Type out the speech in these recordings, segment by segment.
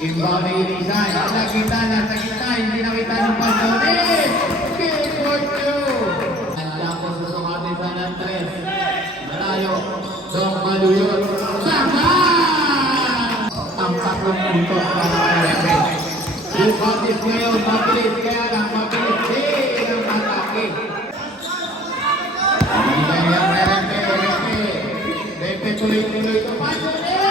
Inbound na ilisan. Nakita na sa gitna. Hindi nakita ng Pasones. Game for two. Nandiyan po susukatin sa Nantres. Malayo. Dong Maluyot. Saka! Ang tatlong puntos para sa Repe. Sukatis ngayon. Mabilis. Kaya lang mabilis. Ang atake. Hindi na yung Repe. Repe tuloy-tuloy. Pasones!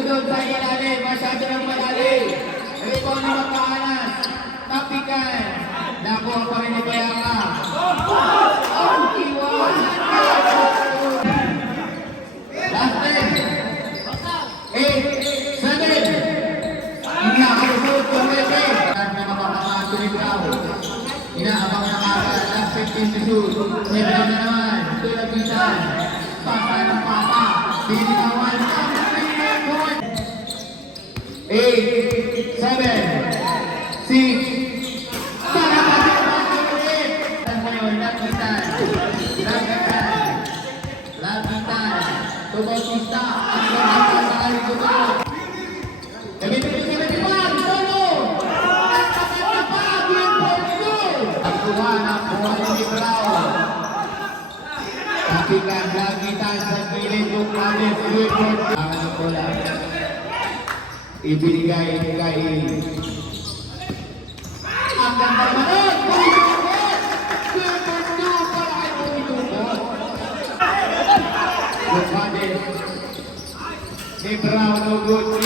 Doon sa ilalim, masyado ng malalim. Ito na magkaanas. Tapikan. Nakuha pa rin ni Bayaka. Ang iwan. Last 10. 8. 7. Inakalusot yung Repe. Ang mga makakaso ni Bravo. Inaabang na agad. Last 15 to shoot. 7 na naman. Tulagitan. Pasa ng pasa. Binitawan. 8, 7, 6, para pasok ulit. Ngayon, lapitan, Tubotista, ang lapitan sa kalikuto. Ibibigay naman, solo! Ang kuha ng buhay ni Brown. Tapikan, lapitan sa gilid yung kalis, report. Ang bola. Ibinigay kay ang ganda naman! Pumitugot! Pumitugot! Para kay Pumitugot! Lupades ni Brown no good.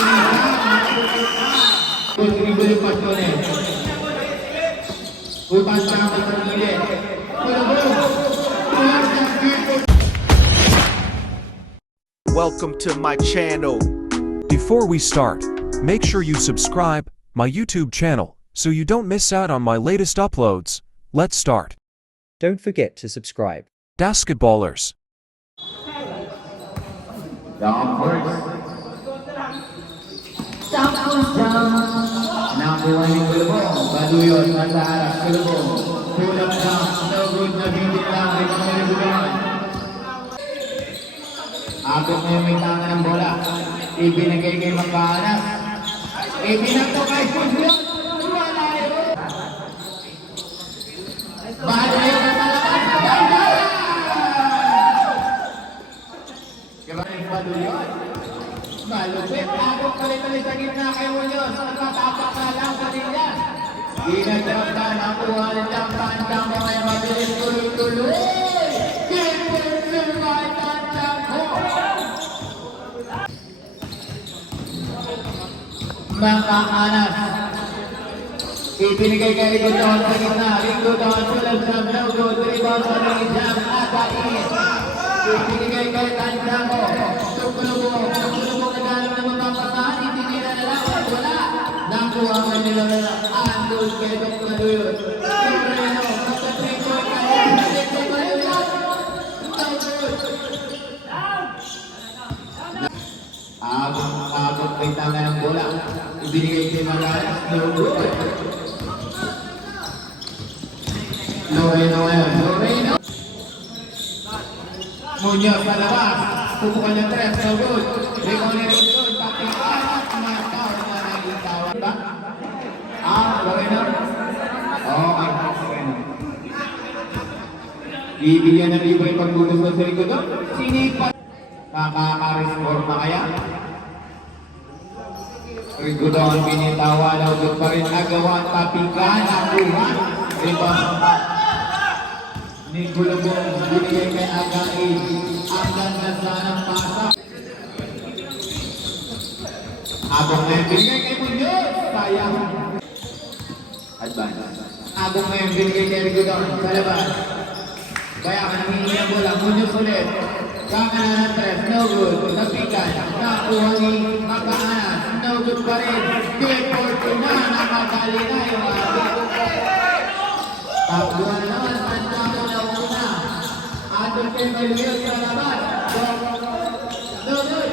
Good dribble yung Pasones. Upan sa mga gilid. Welcome to my channel. Before we start, make sure you subscribe my YouTube channel so you don't miss out on my latest uploads. Let's start. Don't forget to subscribe. Basketballers. Down first. Tapos down. Nakuha ni Kulubong. Baduyot. Nasa harap. Kulubong. Pull-up down. No good na bitin lang. Ito na nagulungan. Abot na yung may tanga ng bola. Ibinagay kay Magkaanas. Ibinagto kay Susyot. Wala yun. Bahalo na yung katalabas. Baluyot. Malupit. Abot palit-palit sa gitna kay Muñoz. Nagtatapak na lang sa nila. Ginagdrap na ang kuha ng Tangtang mo kaya mabilis tuloy-tuloy. Magkaanas. Ibinigay kay Rico Don sa gitna. Rico Don sulab sa no good. Rebound sa ring jam. Atais. Ibinigay kay Tanjamo. Sukulubong. Sukulubong naghanap na mapapasahan. Itinira na lang. Wala. Nakuha ka nila na lang. Andol kay Dok Maluyot. Supreno. Magkatrito kayo. Magkatrito kayo. Abot may tanga ng bola. Ibinigay kay Magalas. No good. Loreno. Muñoz sa labas. Pupukan niya tres. No good. Rico ni Rico. Pakikaan. Mataw na nagitawa. Loreno. Okay. Ibigyan na libre pagbutos sa Rico doon. Sinipat. Makaka-rescore na kaya? Rico doon, binitawa, naudot pa rin agawan, tapikan, nakuha. Rebound ni Gulubong, binigay kay Agai, ang ganda sanang pasa. Abong ngayon, binigay kay Muñoz, sayang. Advance. Abong ngayon, binigay kay Rico doon, sa labas. Kaya ka nangingi ang bola, Muñoz ulit. Kaka na ng tres, no good. Napikan, nakuha ni Magkaanas, no good pa rin. Deporto na, nakatali na yung ating. Takbuhan na naman, Santiago na una. Aton kay Maluyot sa labas. No good.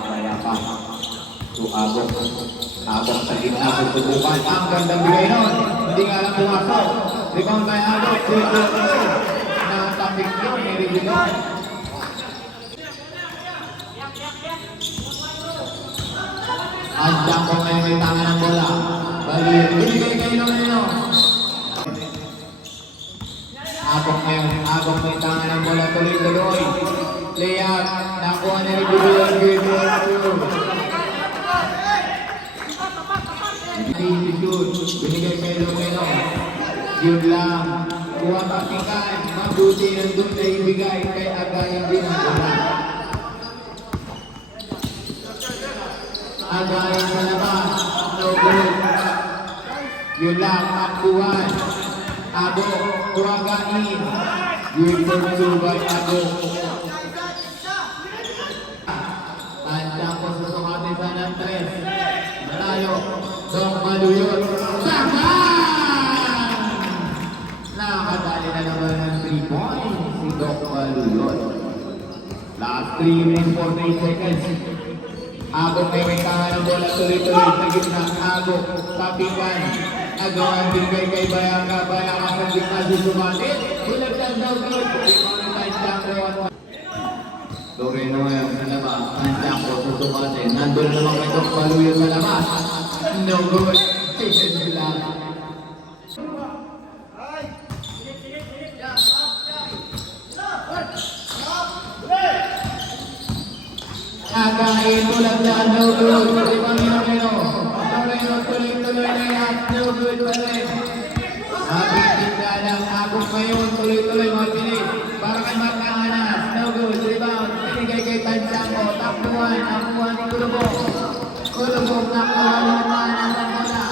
Kaya pa, Abong sa gitna ng tutupan. Ang gandang bigay nun. Hindi nga lang pumasok. Rebound by Abong. Natapik yun. Nirigilon. At Jacko ngayon may tangan ng bola. Balik. Binigay kay Loreno. Agok may tangan ng bola. Tuloy-tuloy. Layup. Nakuha na ni Bubuyan. Good one. Binigay kay Loreno. Yun lang. Kuha pakikan. Mabuti ng doon na ibigay kay Agayan din ang bola. Agayan sa labas. No good. Yun lang. Takbuhan. Abo. Kuwagain. Good for two by Abo. Tansya ko susukatin sa ng tres. Malayo. Dong Maluyot. Sakan! Nakakadali na naman ng 3 points si Dong Maluyot. Last 3 minutes 48 seconds. Agok may tangan ng bola tuloy-tuloy sa gitna. Agok, tapikan. Agawan binigay kay Bayanga. Bayanga sa gitna susumatin. Bulagdan daw good. Ipangitay Jacko. Loreno ngayon sa labas. Ang Jacko susumatin. Nandun na naman kay Dong Maluyot sa labas. No good. Tignan sila. Again, bulagdan, no good. Loreno tuloy-tuloy na yan. No good pa rin. Nabitin na lang. Agok ngayon. Tuloy-tuloy mabilis. Para kay Marcahanas. No good. Rebound. Binigay kay Tansango. Takbuhan. Nakuha ni Kulubog. Kulubog nakuha naman ang bola.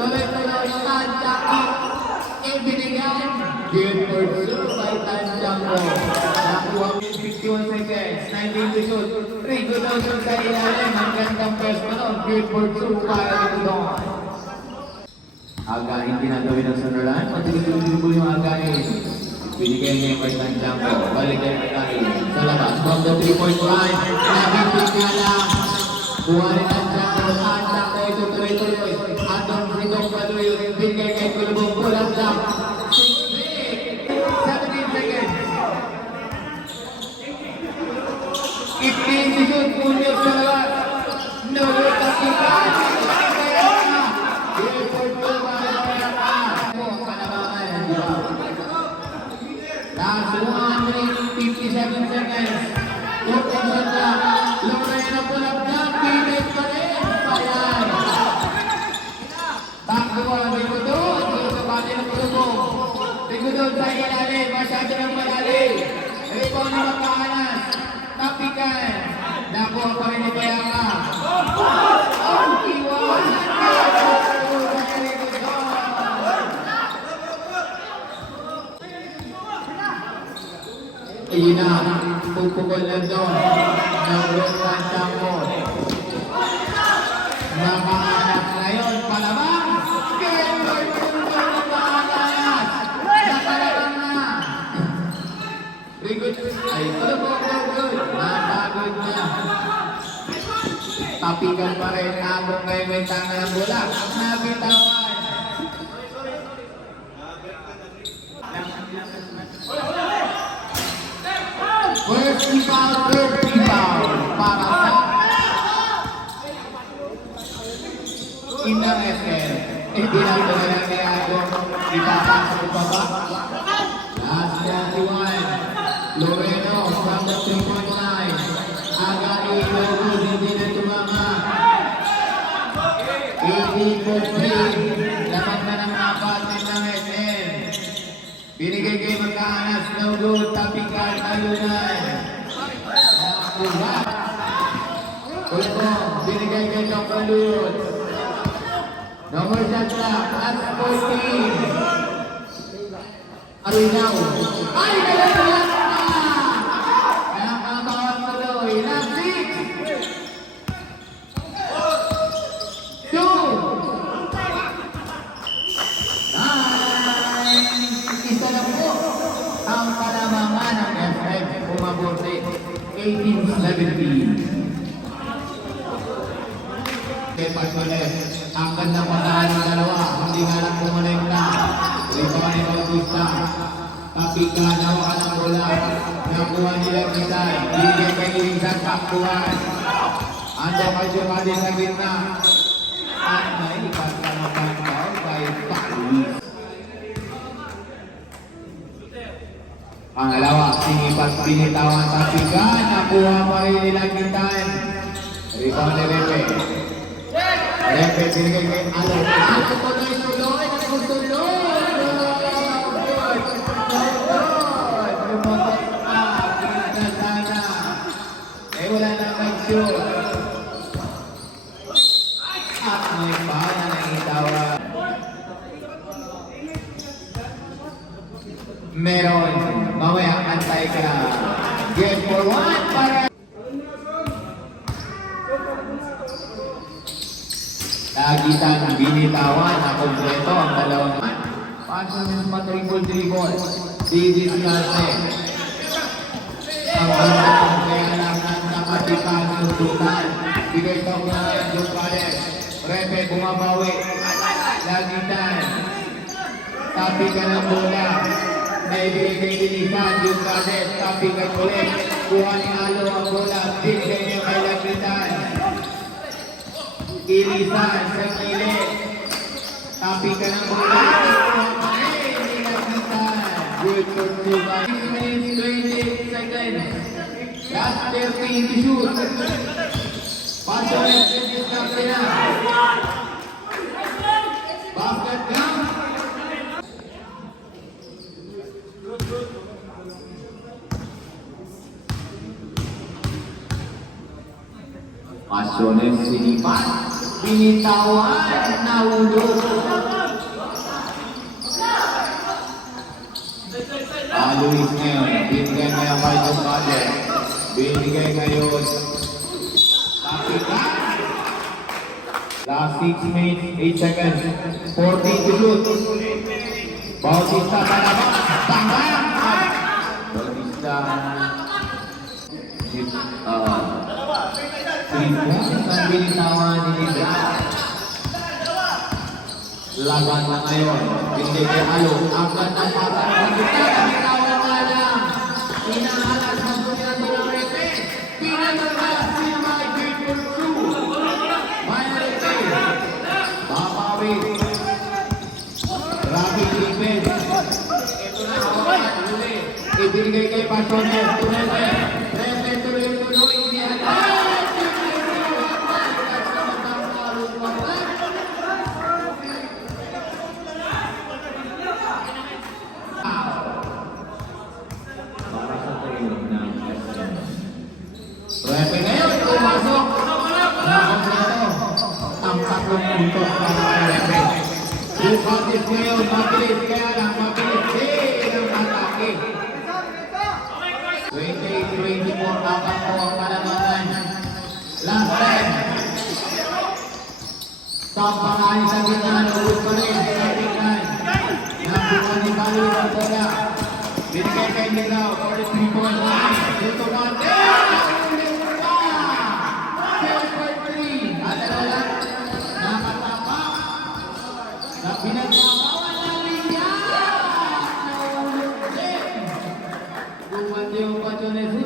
Tuloy-tuloy. Tansango. Ibinigay. Good for two by Tansango. Nakuha 51 seconds. 19 to shoot. Rico Dawson sa ilalim. Ang gandang press pa nun. Good for two para dito doon. Again, ginagawin ng Sunderland. Matilig-tuloy yung again. Binigay niya yung first-time jumper. Balik kayo again. Sa labas. From the 3-point line. Nabibig niya lang. Kuha rin ang jumper. At jumper. Ito tuloy-tuloy. Atong Ridong Paluyo. Binigay kay Kulubong. Pulang jump. 17 seconds. 15 to shoot. Punyos sa labas. No good. Takikan. Good for two. Last 157 seconds. Tutok sa Loreno pulang jump. Pinit pa rin. Bayan. Takbo. Rigudon. Sa pati ng Kulubong. Rigudon sa ilalim. Masyado ng malalim. Rebound na Marcahanas. Tapikan. Nakuha pa rin ni Bayanga. Iwan. Ayun na, pupukol na doon ng Roman Tampo. Nakahanap ngayon, palabang! Game boy, pupukol na Marcahanas! Nakalabang na! Rigod, ay, Kulubog, good. Napagod na. Tapikan pa rin, Agok ngayon may tanga ng bola. Nabitawan. First rebound para sa Indang SL. Hindi na ito na lang kaya ito. Ipapasok pa ba? Last 21. Loreno from the 3-point line. Agay, hindi na tumama. 80-14. Laman na ng apat ng SL. Binigay kay Marcahanas, no good, tapikan, talunan. Kulubong, binigay kay Dong Maluyot. Number shot clock, at 14. Arinaw. Ay, nalalaman na! Nakakabawang tuloy, last 6. 2. Isa na po ang palamangan ng FF umabote 18-17. Kay Pagmalet, ang gandang patahan ng dalawa, hindi nga lang pumaling na. Rebound ni Bautista, Kapika, nawakan ng bola, nakuha nila Kitay, binigay kay Irizan, takbuhan. Ando kay Jumadi sa gitna. At may ipagkamapantaw kay Paluis. Pangalawa, sinipas pinitawan Tapigan. Nakuha pa rin nilang Gintan. Rebound ni Repe. Repe binigay kay Alo. Alo tuloy-tuloy. Nagkutuloy. Lumotot pa. Gina sana. Eh wala na mag-shoot. At may pala na itawa. Meron. Mamaya antay ka. Game for one para Nagitan binitawan na kompleto ang dalawang Pasos matribol-tribol. Didiskarte. Ang dalawang kaya lang ng nakatipan susutan. Bigay ito ko na yung Jukades. Repe bumabawi. Nagitan. Tapi ka ng bola. Naibigay kay Dinisan. Jukades. Tapi ka ulit. Kuha ni Alo ang bola. Bigay niyo kay Nagitan. Ilisan sa kilid. Tapi ka ng bola. Good for 2 minutes, 28 seconds. Last 13 to shoot. Paso na finish na sila. Basket count. Paso na sinipan. Binitawan na ulog. Luis ngayon, binigay niya kay Jumade. Binigay ngayon. Tapikan. Last 6 minutes, 8 seconds. 14 to shoot. Bautista palabas. Tanggal. Bautista. Ang binitawan ni Libra. Laban na ngayon. Hindi kay Alo. Ang ganda pa ng binitawan nga lang. Inahalas ng bulan ng Repe. Pinagalas si Mike Victor Su. May Repe. Papawi. Rabi Lipez. Ito na hawakan. Uli. Ibigay kay Pasones. Tunete. Repe tuloy-tuloy. Inihalas. Repe ngayon, pumasok. Nakampleto. Ang 3 puntos para kay Repe. Bukatis ngayon, mabilis. Kaya lang, mabilis din ang atake. 28-24, apat po ang kalamangan. Last time. Tampangani sa gitna, nabut pa rin. Tapikan. Nabukan ni Balo ang bola. Binigay kay Nigao, 43 points. Dito natin. Pinagbabawan ng linya! Nahulog din! Bumati yung Pachones.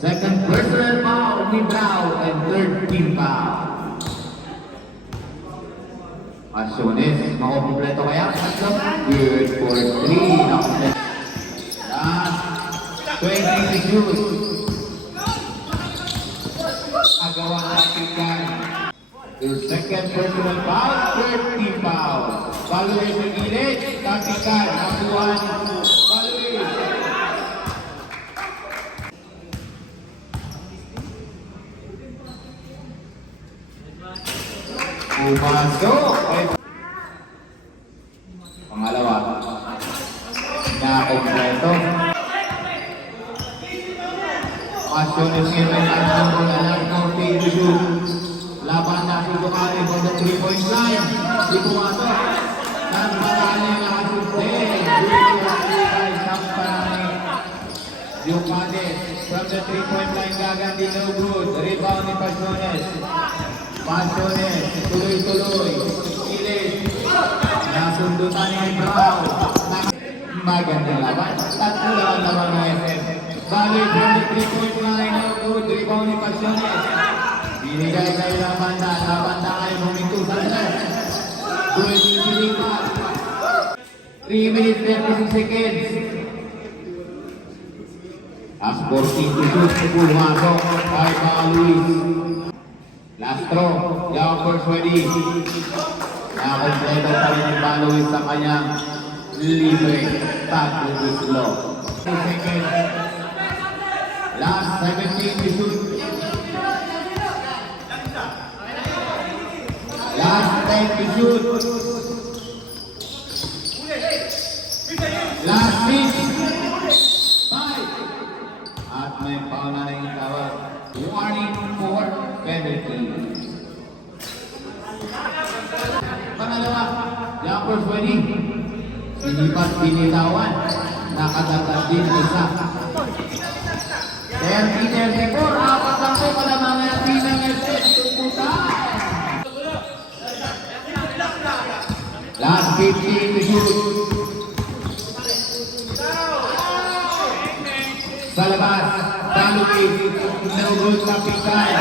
Second personal foul ni Brau and third team foul. Pachones, makumpleto kaya? Good for 3. Last 20 to shoot. Agawa natin yan. Your second personal foul, third team foul. Paluin sa gilid, Tapikan, nakuhan, Paluin. Pumasok. Pangalawa. Nakakompleto. Pasiones ngayon ang mga ng to shoot. Laban na si Ducati for the 3-point line. Di pumasok. Nagparani ang nakasubde. Ducati from the 3-point line gagandi no good. Rebound ni Pasiones. Pasiones, tuloy-tuloy. Kilid. Nasundutan ni Brau. Magandang laban. Tatlo lang naman ng SF. Bali, 23.9, no good. Rebound ni Pasiones. Binigay kayo ng banda. Nabanda kayo huminto sa tres. Duel ni Silipas. 3 minutes 36 seconds. As 14 to shoot. Pumasok kay Luis. Last throw. Young first ready. Nakakompleto pa rin yung Luis sa kanyang libre. Tatlong wislo. 2 seconds. Last 17 to shoot. Last 10 to shoot. Last 6. 5. At may foul na rin yung tawag. Warning for penalty. Pangalawa, jumpers winning. Sinipat binitawan. Nakadatas din isa. 30-34, apat lang po malamang natin ng SS. Tumputan. Last 15 to shoot. Sa labas, Taluwid, no good na pikan.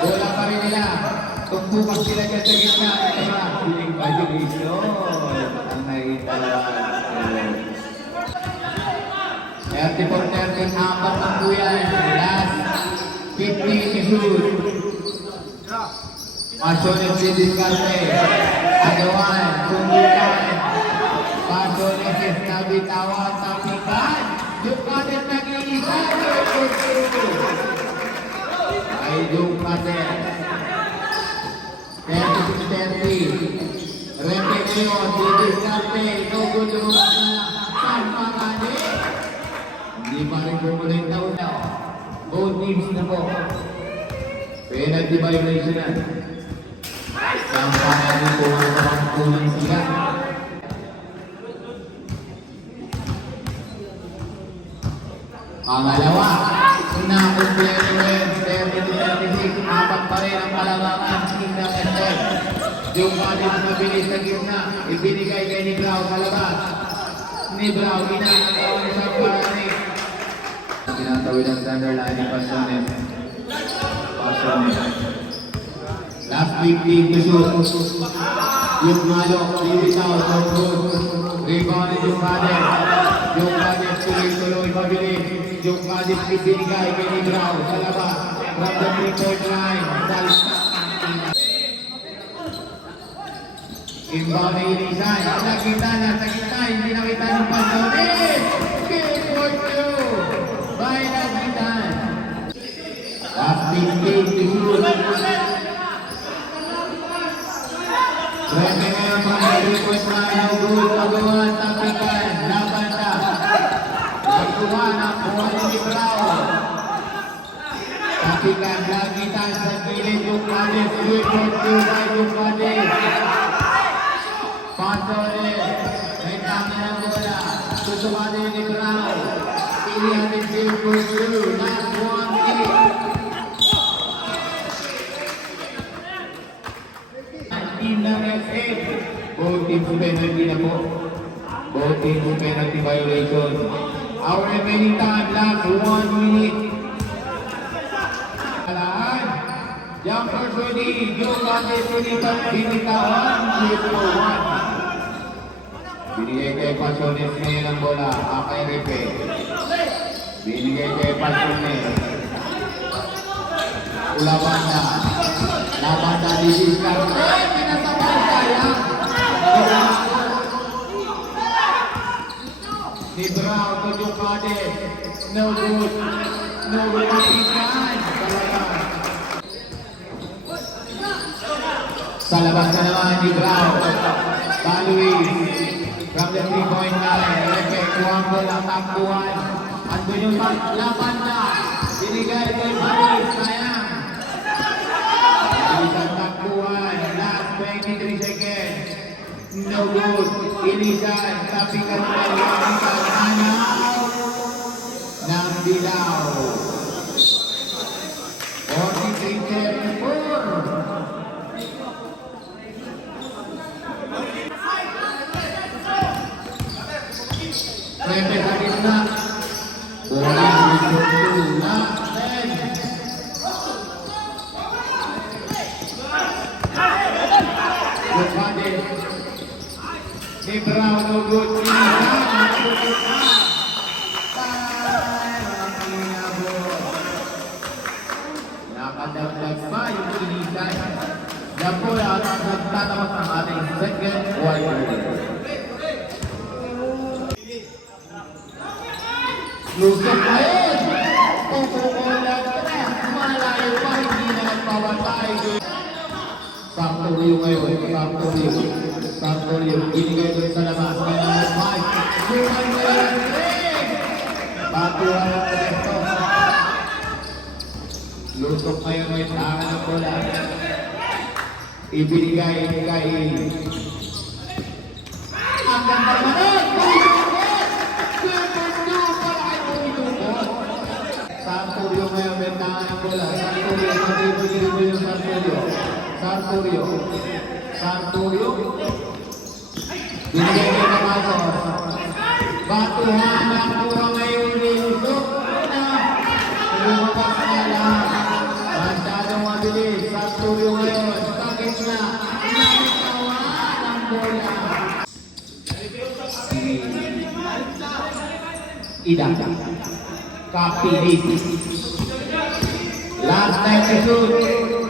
Bola pa rin nila. Tumpukan sila dyan sa gitna. Diba? Piling violation. Ang naitalawan. 34-13, apat ang kuyan. Last 15 to shoot. Pasiones si Discarte. Agawan, tumpukan. Pasiones nabitawan, tapikan. Yung kadet nag-iisa. Ay, yung kadet. 30-30. Repetition, si Discarte. No good yung Sampa kadet. Hindi pa rin kumulit daw na. Both teams na po. Penalty violation na. Sampa natin po ang pangkulang sila. Pangalawa, nakumpleto rin. 30-36, apat pa rin ang kalamangan. Kingdom SF. Yung palit na bilis sa gitna. Ibinigay kay ni Brau sa labas. Ni Brau, ginagawa ni Samparani. Tinatawid ang Thunderline ni Pasiones. Last 15 to shoot. Yung Malo, bibitaw, so good. Rebound yung Kadet. Yung Kadet tuloy-tuloy mabilis. Yung Kadet ibinigay kay ni Brau sa labas. From the 3-point line. Inbound ni Ilisan. Sa gitna, hindi nakita ng Pasiones. Game for 2. By Nagitan. Last 15 to shoot. Pwede ngayon mga 3-point line. No good. Pagawan, tapikan. Labanda. Nagkuha ng buwan ni Brau. Tapikan, Nagitan sa gilid yung Kadet. 3-point by yung Kadet. Pasiones. May tama ng bola. Susukatin ni Brau. Ilihanin game for 2. Last 1 minute. Team ng SF. Both teams penalty na po. Both teams penalty violation. Our remaining time last 1 minute. Alaan. Jumpers ready. Yung Kadet binitawan. 3-1. Binigay kay Pasiones ngayon ang bola. Akay Repe. Binigay kay Pasiones. Ulabanda. Labanda di Discarte. Pinasabay kaya. Si Brau to yung Kadet. No good. No good. Papikan. Sa labas na naman ni Brau. Luis. From the 3-point line. Repe. Kuwang bola. Takbuhan. Ando yung Labanda. Binigay kay Paris. Sayang. Isang takbuhan. Last 23 seconds. No good. Ilisan. Tapikan na yung Anaw. Ng Dilaw. 43-34. Repe sa gitna. Nakadagdag pa yung inisan. Yan po ang nagtatawas ng ating second quarter. Lusok ngayon! Pupukulang na! Malayo pa, hindi na nagpapatay. Saktoryo ngayon, saktoryo. Saktoryo, binigay doon sa labas. Kailangan 5. Suman ngayon, 3! Patuwa ng resto. Lusok ngayon, may tangan ng bola. Ibinigay kay... Ang ganda naman! Sartorio ngayon, may tangan ng bola. Sartorio, matibay-tibay yung Sartorio. Sartorio. Sartorio. Binigay kay Kamatos. Batuhan ang kuha ngayon ni Lusok na lumabas na lang. Masyadong mabilis. Sartorio ngayon. Sakit na. Nakitawan ang bola. Ida. Kapilit. Last time to shoot.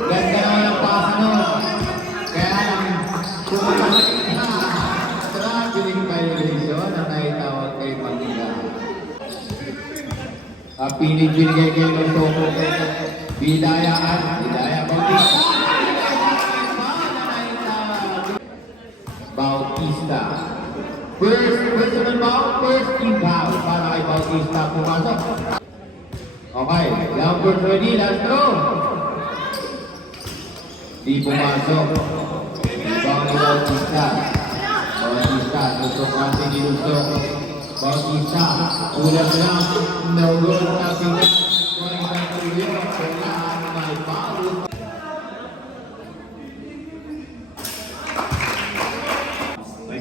Ganda naman ang pasa nun. Kaya lang, kumakalit na. Traveling violation na naitawag kay Pagila. Kapilit binigay kay Losoko. Bidayaan. Bidaya Bautista. Bautista. First personal foul, first team foul para kay Bautista pumasok. Okay, number 20, last throw. Di pumasok. Ibang Bautista. Bautista, tusok natin ni Lusok. Bautista, ulang lang. No good, nothing left. Going back to you. Kailangan may foul.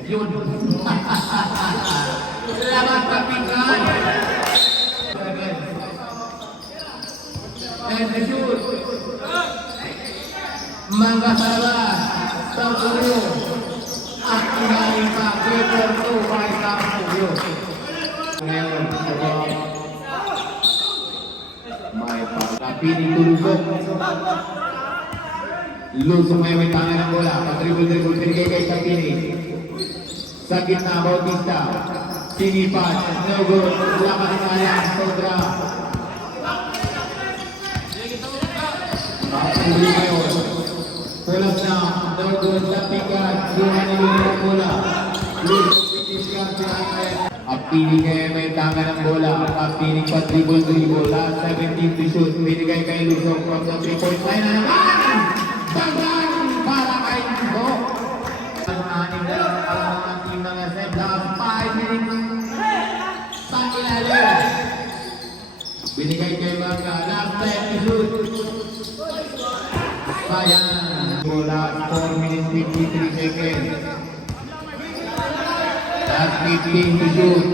Yun. Selamat kapitan. And the shoot. Mangga salah. Sartorio. At inaling pa. Quarter 2 by Sartorio. Ngayon, may pagkapili ko Lusok. Lusok may tangan ng bola. Patribol-tribol. Pinigay kay Kapini. Sa gitna, Bautista. Sinipan. No good. Lakas na yan. Sobra. Nakapuli ngayon. Pulang na. No good. Tapikan. Suhan na yun ang bola. Apili kayo may tanga ng bola. Apili pa dribble-dribble. Last 17 to shoot. Binigay kay Lusok from the 3-point line na naman. Tanggan para kay Lusok. Anim na lang ang ating mga set. Last 5 minutes sa ilalim. Binigay kay Mangga. Last 10 to shoot. Sayang. Last 4 minutes 53 seconds. Last 15 to shoot.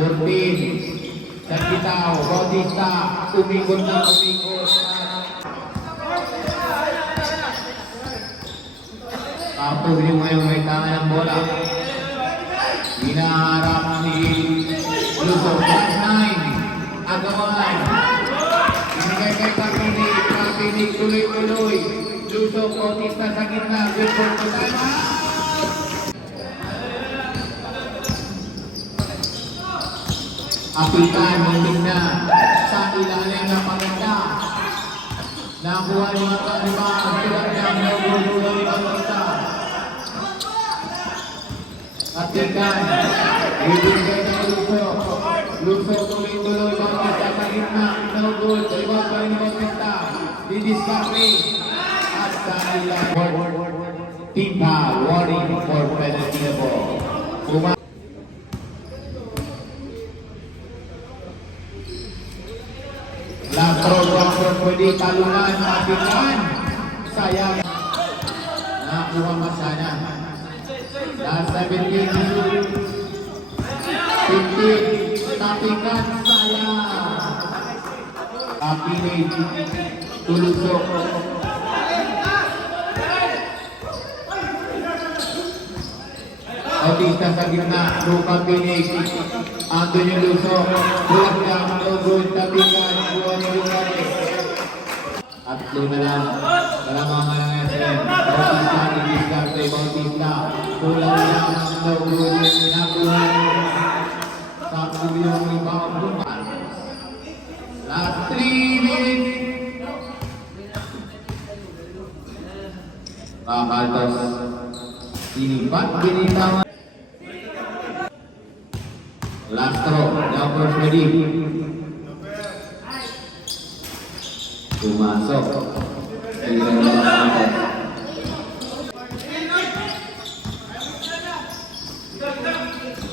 14. Sa bitaw. Bautista. Umikot na umikot. Sartorio ngayon may tangan ng bola. Hinaharap si Lusok. Last 9. Agawan. Binigay kay Kapini. Kapini tuloy-tuloy. Lusok, Bautista sa gitna. Good for the time out. Apitan, munting na. Sa ilalim na paganda. Nakuha ni Mata Lima. Tulad ng nagugulo ni Bautista. Apitan. Ibigay ng Lusok. Lusok tuloy-tuloy. Bautista sa gitna. No good. Ibang pa rin ni Bautista. Didiskarte. At sa ilalim. Team foul. Warning for penalty na ball. Last throw jumper pwede talunan, matikan. Sayang. Nakakuha masana. Last 17 to shoot. 15. tapikan, sayang. Kapinig, tulusok. Bautista sa gitna, Luka Pinig. Andun yung lusok. Buwag lang, no good, tapikan, buwan ni Lucas. Tatlo na lang. Para mga SM. Bautista, i-discarte, Bautista. Kulang lang, no good, nakuha. Sakto yung rebound buman. Last 3 minutes. Kakaltos. Sinipat, binitawan. Last throw, numbers ready. Pumasok. Tingnan mo ako.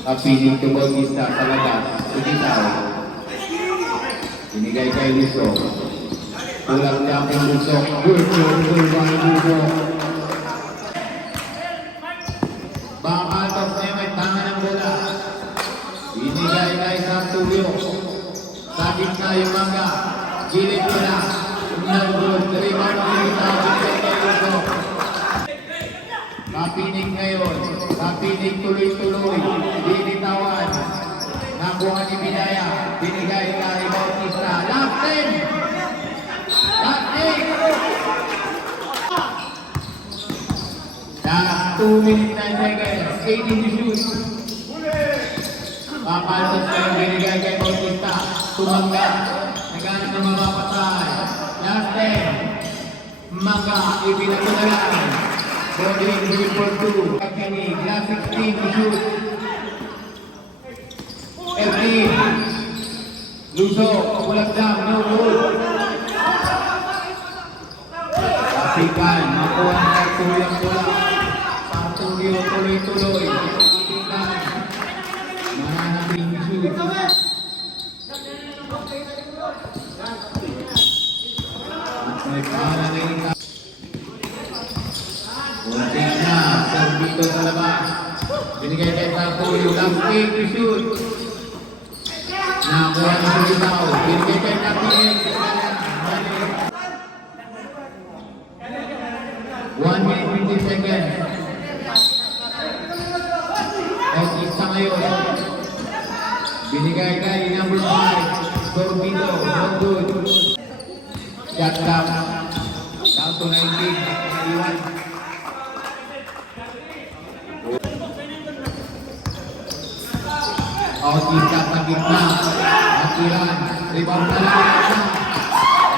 Kapiling to Bautista sa labas. Sumitaw. Binigay kay Luso. Kulang niya ang Luso. Good, Luso. Bakatos na may tangan ng bola. Binigay kay Santulio. Sa gitna yung mangga. Gilid ko na. Nagod. Rebound ulit. Kay Luso. Kapinig ngayon. Kapinig tuloy-tuloy. Binitawan. Nakuha ni Bidaya. Binigay kay Bautista. Last 10. Last 8. Last 2 minutes 9 seconds. 18 to shoot. Papaltos na yung binigay kay Bautista. Tumangga. Naghanap ng mapapatay. Last 10. Mangga. Ibinato na lang. Boding good for 2. Kakinig. Last 16 to shoot. 15. Luso. Kulang down. No good. Pasikan. Makuha ng Sartulio bola. Sartulio tuloy-tuloy. Pasikan. Mananaping shoot. May para na ito. Kunting na. Servito sa labas. Binigay kay Sartulio. Last 8 to shoot. Nakuha ng Sumitaw. Binigay kay Kapinig. 1 minute 50 seconds. Bautista ngayon. Binigay kay number 5. Torpedo. No good. Shot clock. Down to 19. 91. Bautista sa gitna. Akiran. Rebound na lang.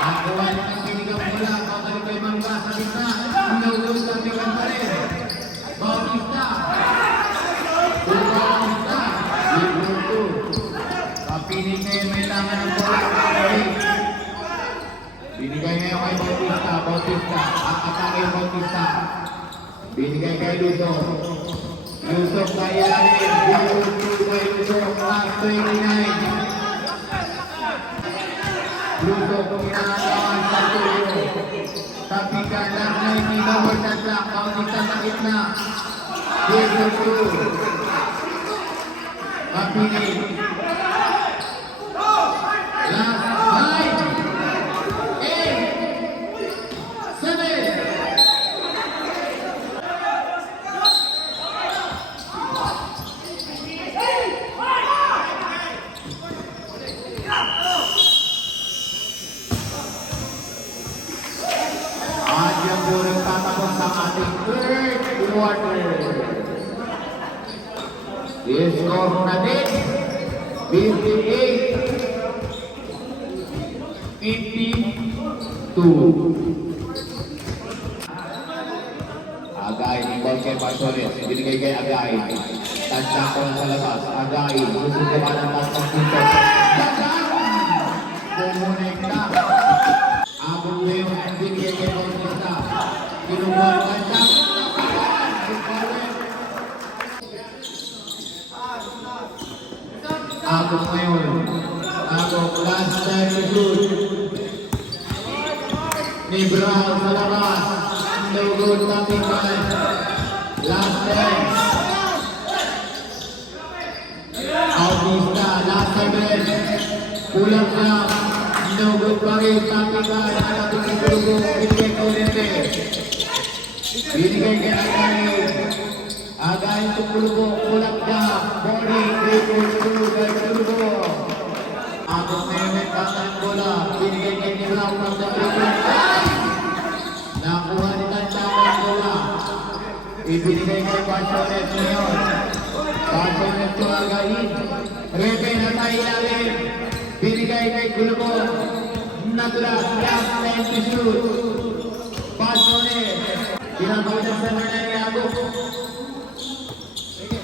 Nakuha ng pinigang bola. Babalik kay Mangga sa gitna. Naulog sa pikan pa rin. Bautista. Bautista. Libro 2. Kapinig na yun. May tangan ng bola. Binigay ngayon kay Bautista. Bautista. Atake yung Bautista. Binigay kay Luso. Luso kay Ilalim. Libro 2 kay Luso. Last 29. Luso kung inangatawan sa tuyo. Tapikan lang na hindi na worth at lang. Bautista sa gitna. Libro 2. Kapinig. Last 5. 8. 7. At yan po nagtatapos sa ating third quarter. I-score na din. 58. 52. Agay ni Volker Bartoles. Binigay kay Agay. Tansya ko na sa labas. Agay. Susubukan ng tatlong punto. Kumonekta. Abot na yung binigay kay Bautista. Kinubuhan ka siya. Abot ngayon. Abot last time to shoot. Ni Brown sa labas. No good, nothing bad. Last time. Bautista, last time. kulang na. No good pa rin. Tapikan. Hanapin ni Kulubo. Binigay ka ulit eh. Binigay ka Agayin. Agayin to Kulubo. Kulang na. Body. Kulubo. Abot na yung nagtatang bola. Binigay ka ni Brown ng Dabrikon. Nakuha ni Tantang ang bola. Ibinigay kay Pachonet ngayon. Pachonet to Agayin. Rebe na tayo ilalim. Binigay kay Kulubo. Naglas. Last time to shoot. Pachonet. Pinagawin sa Mananiago.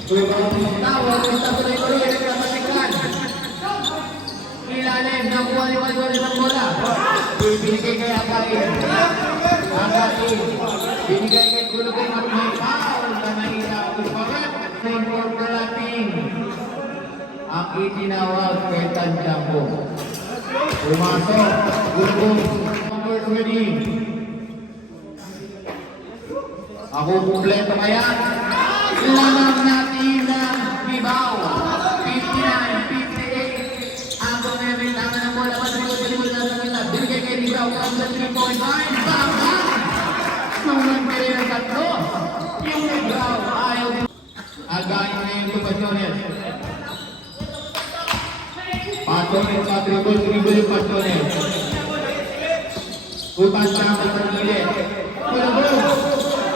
Tawag. Basta tuloy ko rin. Nagkapatikan. Ilalim. Nakuha ni Pachonet ang bola. Binigay kay Agayin. Agayin. Binigay kay Kulubo. May foul na nahiya. For Latin. Ang itinawag kay Tanjambo. Pumasok. Kulubo. Numbers ready. Ako kumpleto kaya. Lamang natin ng Libao. 59-58. Ang gumamit ang ng bola. Matribol na sa kita. Binigay kay Libao. Ang 3.9. Baka! Nungan ka rin ang tatlo. Yung Libao. Ayaw din. Agayin na yung Pachonet. Pachonet sa dribble yung Pachonet. Utas na ang pagpagilid. Kulubo!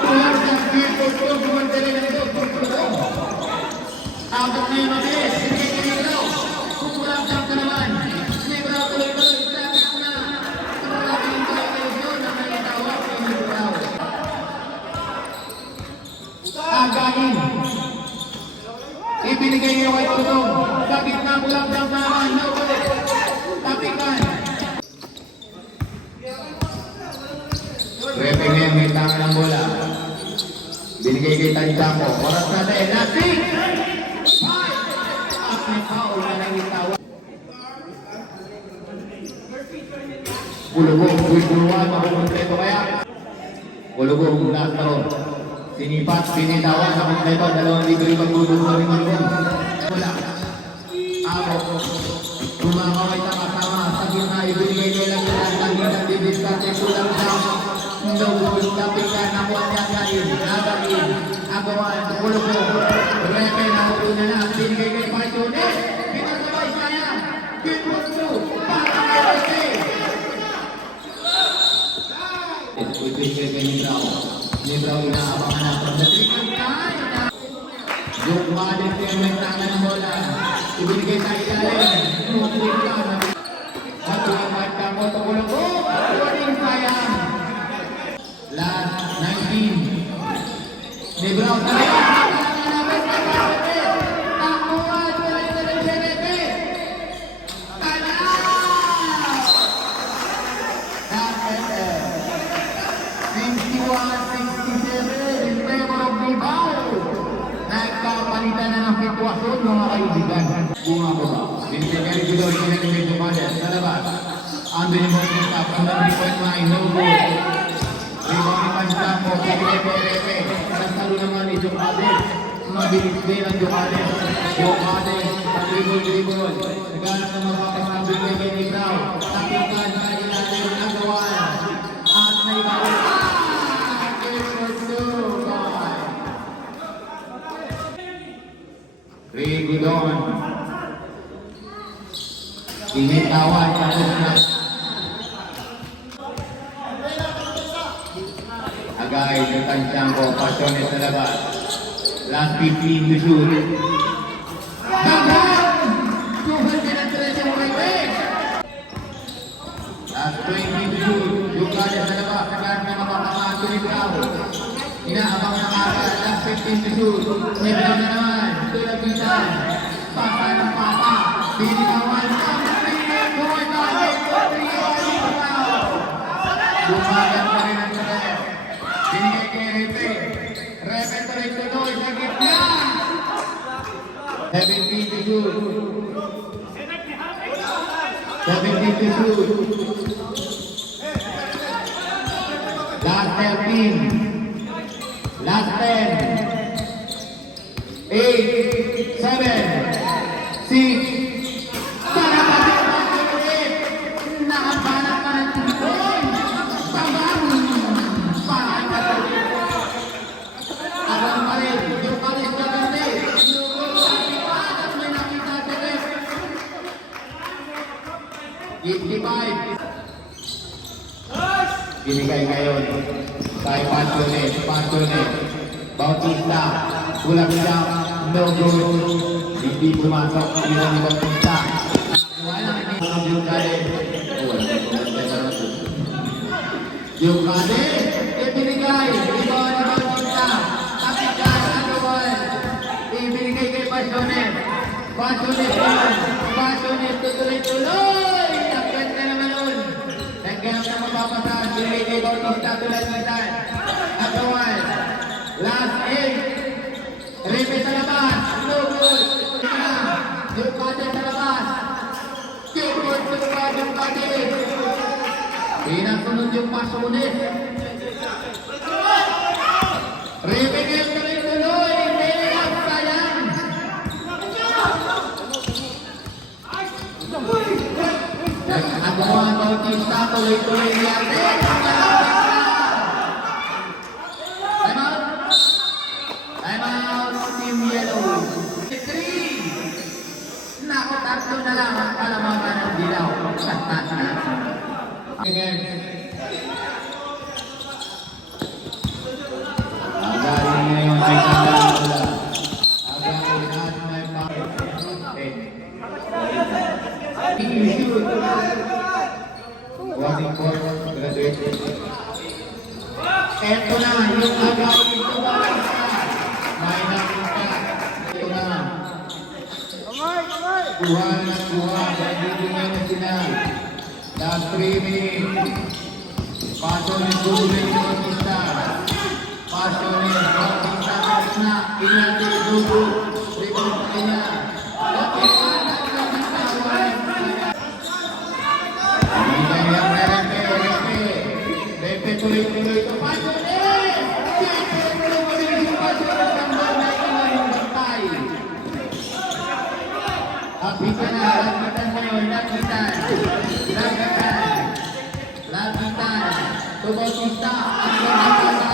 Kulang sa Kulubo! Kumanda rin ang ito. Kulubo! Abot na yung mabilis. Hindi ka nilaw. Kukulang siyang ka naman. Libraw tuloy-tuloy. Traffic na. Traffic na yun ang nalitawag ng Libraw. Agayin. Ibinigay niyo kay Tulong. Sa gitna mo lang siyang naman. No, tapikan. Repe ngayon, may tanga ng bola. Binigay kay Tanjambo. Oras natin. Lasing! At may foul na nangitawa. Kulubo. Kuikuruan. Makukompleto kaya. Kulubo. Last round. Sinipat, pinitawan sa kompleto, 2 libre pagdudong sa rinulong. Wala. Ako. Kumakaway sa kasama. Sa gitna, ibinigay nyo lang yung tangitan. Didiskarte, kulang siya. Nobul, tapikan, nakuha niya Agayin. Agayin. Agawan, Kulubo. Repe, nakuha na. Binigay kay Pachonet. Pinasabay saya. Pinpuso. Parang Repe. Ibinigay kay Libraw. Libraw inaabangan na pagdatrikan tayo na. Yung malit kayo may tanga ng bola. Ibinigay sa ilalim. Nungkit ka na. At tuwag ka mo ito ko lang. Oh! Warning sayang. Last 19. Libraw tayo. Takuan. Tuloy-tuloy si Repe. Tanaw! That's 61-67 in favor of Libao. Nagkapalitan na ng sitwasyon mga kaibigan. Bunga ko ba? Binigay ko doon yung naging Dumadet sa labas. Ang binibong yung top. Ang nag-request na no good. Ibang ipansya ko sa Repe. Nasalo naman ni Dumadet. Mabilis din ang Dumadet. Dumadet. Pag-dribble. Naghanap na mapapasabi kay Benny Brown. Tapikan sa ilalim ng gawan. At naibawin. Rigudon. Binitawan tapos na. Agayin yung Tanjambo. Pachonet sa labas. Last 15 to shoot. Dagan! 203 yung Repe. Last 20 to shoot. Yung kaya sa labas. Naghanap na mapapakaso ni Brown. Inaabang ng Aga. Last 15 to shoot. Libraw na naman. Tulapitan. Papa ng papa. Binitawan. Buhay tayo. Bumagan pa rin ang Repe. Binigay kay Repe. Repe tuloy-tuloy sa gitna. 17 to shoot. 17 to shoot. Last 13. Last 10. 8, 7, 6, para 55. Binigay ngayon kay Pachones. Bautista, kulang siya, no good. Hindi pumasok, yun ang Bautista. Wala nang yung kade. Yung kade, ibinigay, ibaw ni Bautista. Kapitan, ibinigay kay Pachones. Pachones, tuloy-tuloy. Nakyan ka naman nun. Nagganap na mapapasaan, binigay kay Bautista, tulad-tulad. Katawan. Last 8. Ripe sa labas. No good. Yung kade sa labas. Kipot sa labas yung kade. Pinasunod yung Pachones. Ripe kayo tuloy-tuloy. Hindi lang sayang. Nagkakagawa ang Bautista. Tuloy-tuloy yan. Team Yellow. 3. Nako, tatlo na lang ang palamagan ng dilaw. Again. Agaling ngayon ay kandala. Agaling at may pangit. Shoot. Warning for graduate. Eto na, yung agaling tumakas na. May nakita. Ito na. Kuha na kuha. Nagigingay na sila. Last 3 minutes. Pachones Gulay sa Bautista. Pachones Bautista na. Inati Dugo. Rebound pa niya. Binigay niya Repe. Tuloy-tuloy ito. Pachones! Lapitan ngayon, lapitan. To Bautista, ang ganda sa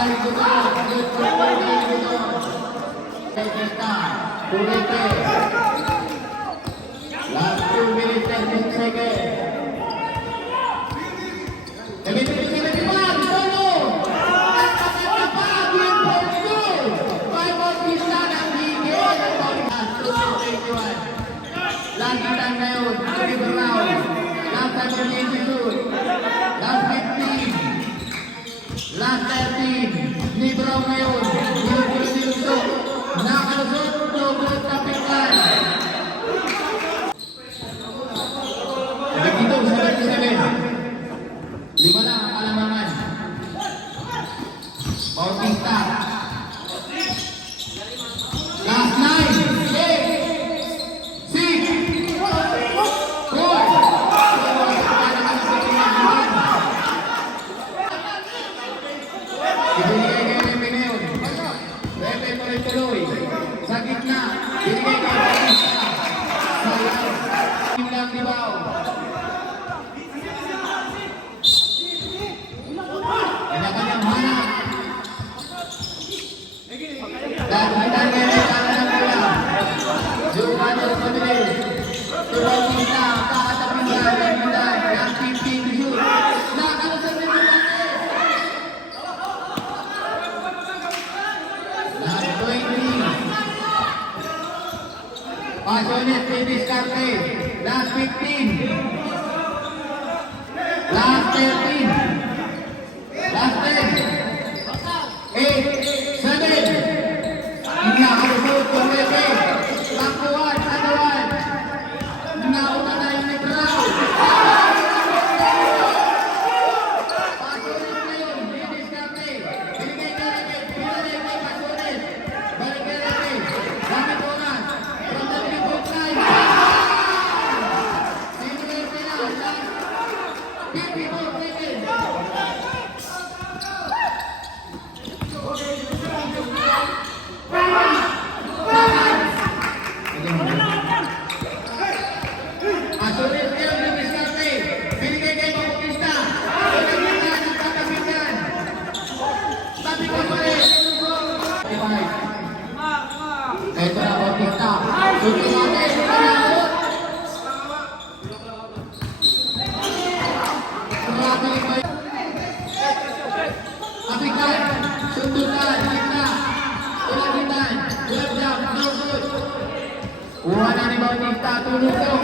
Bautista, Turete. Last 2 minutes and 10 seconds. Last time ngayon, Oliver Lau. Last time for James Jesús. Last 15. Last 13. Libro ngayon. Nilusok. Nakalusot. Lugod kapitan. Dito, 77. 5 lang ang kalamangan. Bautista. Last 9. 8. Tuloy sa gitna, binigay kay Bautista. Sayang. Lang Dibaw. Kanya-kanyang hanap. Lapitan ngayon ang nagkula. Jugador pabilis. To Bautista, kakatapin niya. Yang 15 to shoot. Nakalusot na yung Pachones, didiskarte. Last 15. Last 13. Last 10. 8. 7. Inakalusot ko Repe. Lakuan, Adawan. Nauna na yung Nebrao. Pachones ngayon, didiskarte. Binigay ka Repe. Binigay kay Pachones. Balik kay Repe. Gamit oras. People, nagtulusok.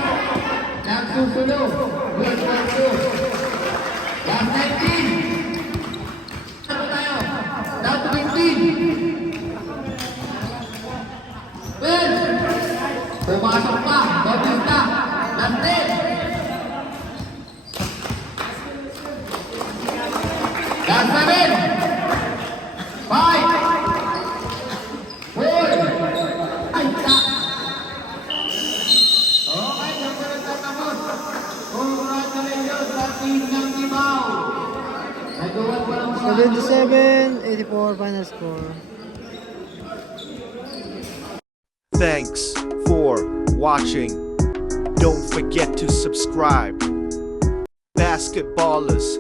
Nagsusunog. Good, good, good. Last 19. Ano tayo? Last 15. Well, pumasok pa. Bautista. Last 10. Last 7. 5. 4. Ay, sa. Okay, sumunod na tapos. Congratulations sa team ng Cibao. Nagawa pa lang sa 77-84 final score. Thanks for watching. Don't forget to subscribe. Basketballers,